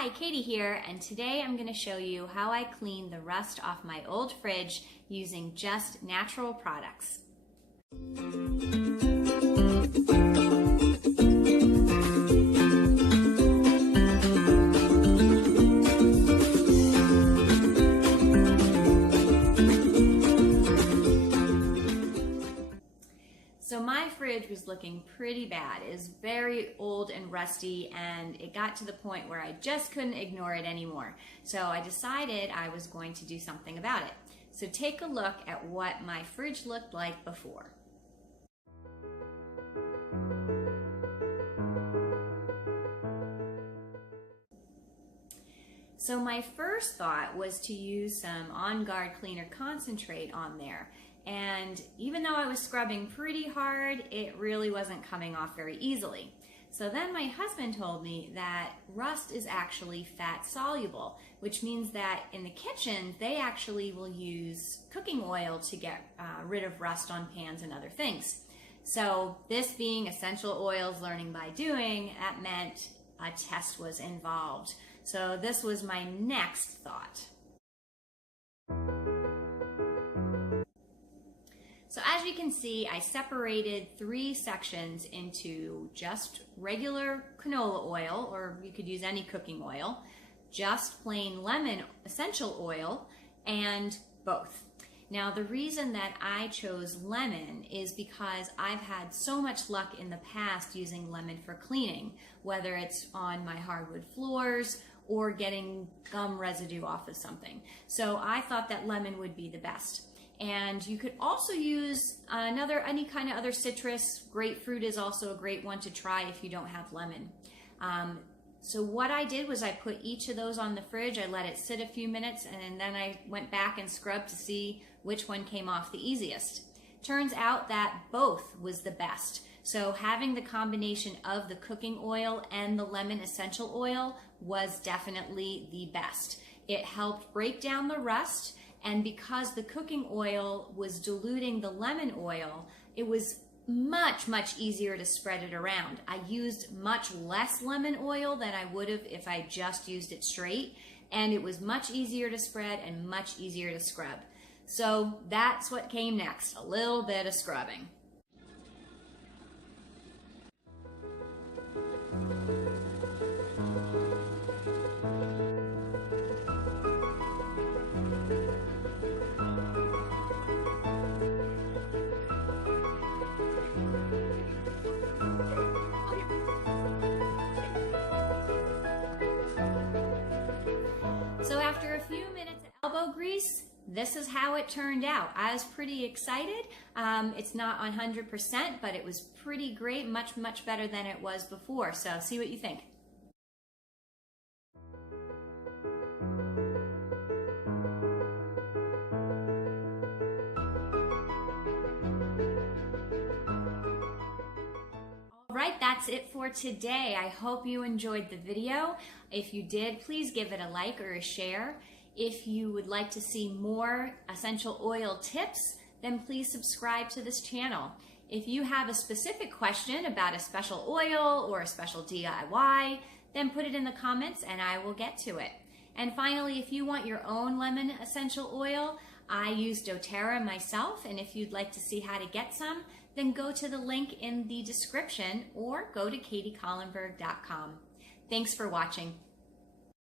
Hi, Katie here, and today I'm going to show you how I clean the rust off my old fridge using just natural products. So my fridge was looking pretty bad. It was very old and rusty, and it got to the point where I just couldn't ignore it anymore. So I decided I was going to do something about it. So take a look at what my fridge looked like before. So my first thought was to use some On Guard Cleaner Concentrate on there. And even though I was scrubbing pretty hard, it really wasn't coming off very easily. So then my husband told me that rust is actually fat soluble, which means that in the kitchen, they actually will use cooking oil to get rid of rust on pans and other things. So this being essential oils learning by doing, that meant a test was involved. So this was my next thought. So as you can see, I separated 3 sections into just regular canola oil, or you could use any cooking oil, just plain lemon essential oil, and both. Now the reason that I chose lemon is because I've had so much luck in the past using lemon for cleaning, whether it's on my hardwood floors or getting gum residue off of something. So I thought that lemon would be the best. And you could also use any kind of other citrus. Grapefruit is also a great one to try if you don't have lemon. So what I did was I put each of those on the fridge. I let it sit a few minutes, and then I went back and scrubbed to see which one came off the easiest. Turns out that both was the best. So having the combination of the cooking oil and the lemon essential oil was definitely the best. It helped break down the rust, and because the cooking oil was diluting the lemon oil, it was much easier to spread it around. I used much less lemon oil than I would have if I just used it straight, and it was much easier to spread and much easier to scrub. So that's what came next, a little bit of scrubbing. So after a few minutes of elbow grease, this is how it turned out. I was pretty excited. It's not 100%, but it was pretty great, much better than it was before. So see what you think. Alright, that's it for today. I hope you enjoyed the video. If you did, please give it a like or a share. If you would like to see more essential oil tips, then please subscribe to this channel. If you have a specific question about a special oil or a special DIY, then put it in the comments and I will get to it. And finally, if you want your own lemon essential oil, I use doTERRA myself, and if you'd like to see how to get some, then go to the link in the description or go to katiecollenberg.com. Thanks for watching.